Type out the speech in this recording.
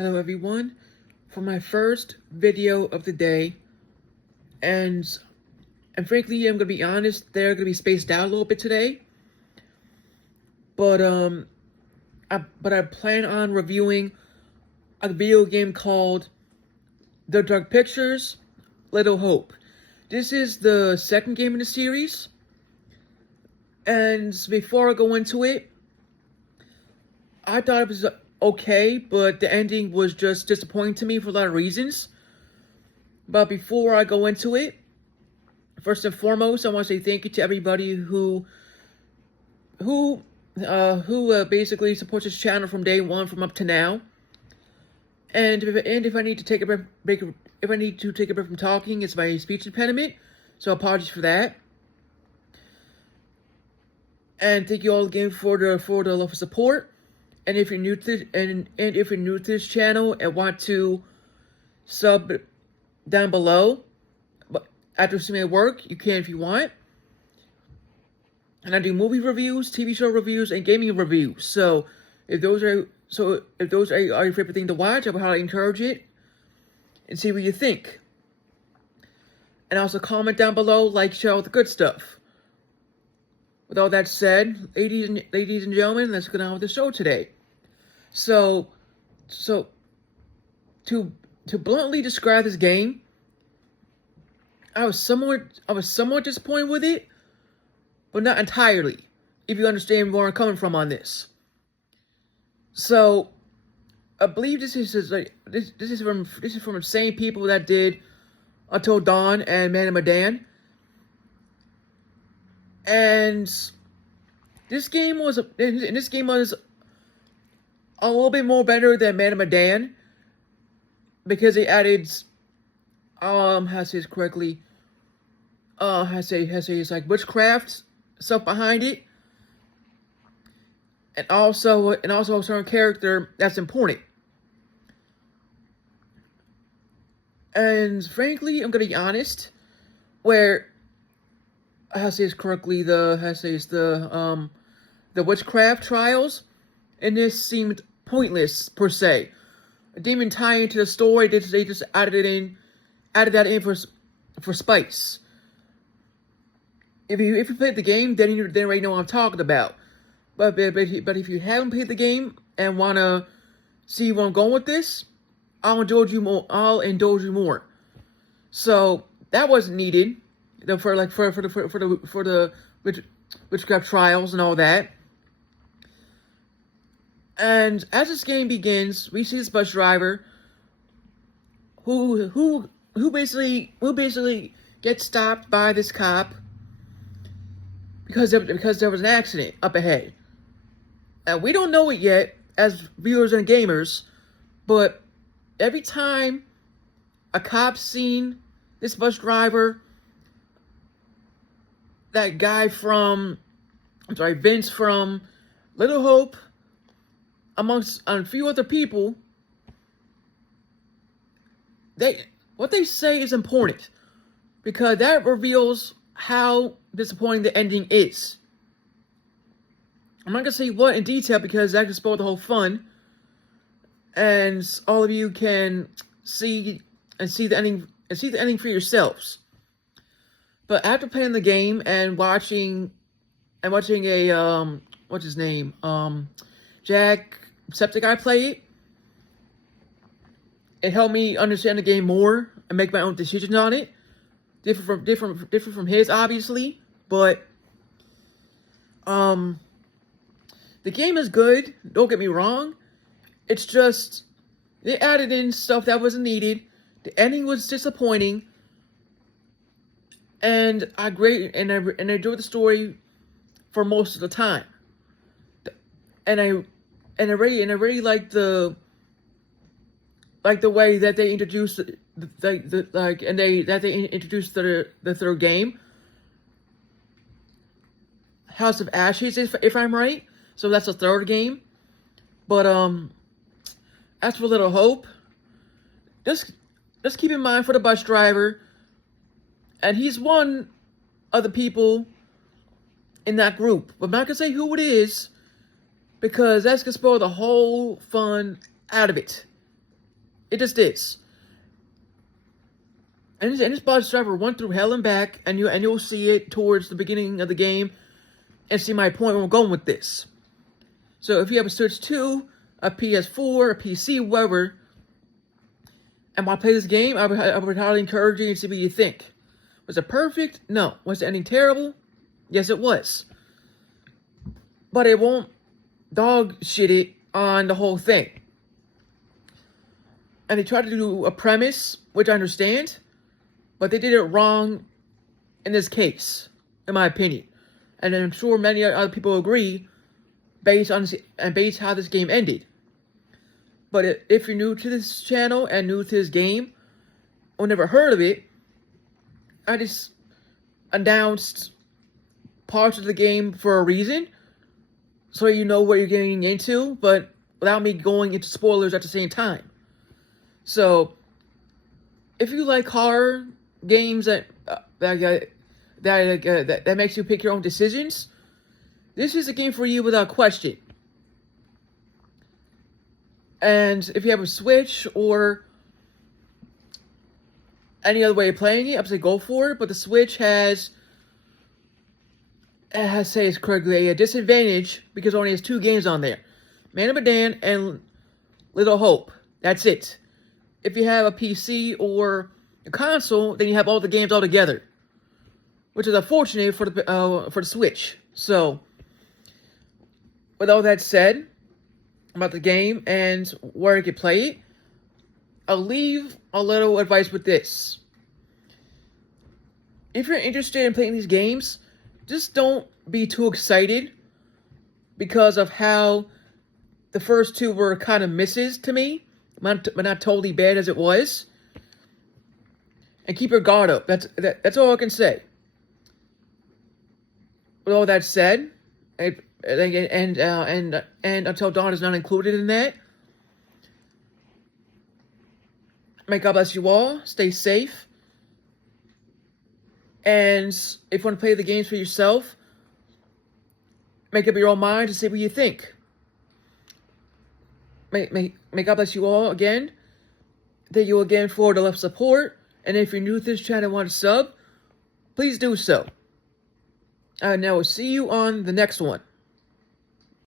Hello everyone, for my first video of the day, and frankly, I'm gonna be honest, they're gonna be spaced out a little bit today, but I plan on reviewing a video game called The Dark Pictures, Little Hope. This is the second game in the series, and before I go into it, I thought it was okay, but the ending was just disappointing to me for a lot of reasons. But before I go into it, first and foremost, I want to say thank you to everybody who basically supports this channel from day one, from up to now. And if I need to take a break, if I need to take a break from talking, it's my speech impediment, so apologies for that. And thank you all again for the love and support. And if you're new to if you're new to this channel and want to sub down below, but after seeing my work, you can if you want. And I do movie reviews, TV show reviews, and gaming reviews. So if those are your favorite thing to watch, I would highly encourage it and see what you think. And also comment down below, like, share all the good stuff. With all that said, ladies and gentlemen, let's get on with the show today. So to bluntly describe this game, I was somewhat disappointed with it, but not entirely, if you understand where I'm coming from on this. So I believe this is from the same people that did Until Dawn and Man of Medan. And this game was a little bit more better than Man of Medan, because they added how to say this correctly, it's like witchcraft stuff behind it, and also a certain character that's important. And frankly, I'm gonna be honest, where how to say this correctly, the witchcraft trials in this seemed pointless per se. It didn't even tie into the story. They just added that in for spice. If you played the game, then you already know what I'm talking about. But if you haven't played the game and wanna see where I'm going with this, I'll indulge you more. So that wasn't needed. For the witchcraft trials and all that. And as this game begins, we see this bus driver who basically gets stopped by this cop because there was an accident up ahead. And we don't know it yet as viewers and gamers, but every time a cop's seen this bus driver, that guy Vince from Little Hope, amongst a few other people, what they say is important, because that reveals how disappointing the ending is. I'm not gonna say what in detail because that could spoil the whole fun, and all of you can see the ending for yourselves. But after playing the game and watching a what's his name, Jacksepticeye play it, it helped me understand the game more and make my own decisions on it. Different from his, obviously, but the game is good. Don't get me wrong. It's just they added in stuff that wasn't needed. The ending was disappointing. And I enjoyed the story for most of the time, and I really liked the way that they introduced introduced the third game, House of Ashes, if I'm right. So that's the third game. But as for Little Hope, just keep in mind for the bus driver. And he's one of the people in that group. But I'm not going to say who it is, because that's going to spoil the whole fun out of it. It just is. And this bus driver went through hell and back, and you'll see it towards the beginning of the game, and see my point where I'm going with this. So if you have a Switch 2, a PS4, a PC, whatever, and want to play this game, I would highly encourage you to see what you think. Was it perfect? No. Was the ending terrible? Yes, it was. But it won't dog shit it on the whole thing. And they tried to do a premise, which I understand, but they did it wrong in this case, in my opinion. And I'm sure many other people agree, based on how this game ended. But if you're new to this channel and new to this game, or never heard of it, I just announced parts of the game for a reason, so you know what you're getting into, but without me going into spoilers at the same time. So, if you like horror games that makes you pick your own decisions, this is a game for you without question. And if you have a Switch or any other way of playing it, I'd say go for it. But the Switch has say it's correctly, a disadvantage because it only has 2 games on there. Man of Medan and Little Hope. That's it. If you have a PC or a console, then you have all the games all together, which is unfortunate for the Switch. So, with all that said about the game and where you can play it, I'll leave a little advice with this. If you're interested in playing these games, just don't be too excited because of how the first 2 were kind of misses to me, but not totally bad as it was. And keep your guard up. That's all I can say. With all that said, and Until Dawn is not included in that. May God bless you all. Stay safe. And if you want to play the games for yourself, make up your own mind to see what you think. May God bless you all again. Thank you again for the love support. And if you're new to this channel and want to sub, please do so. And I will see you on the next one.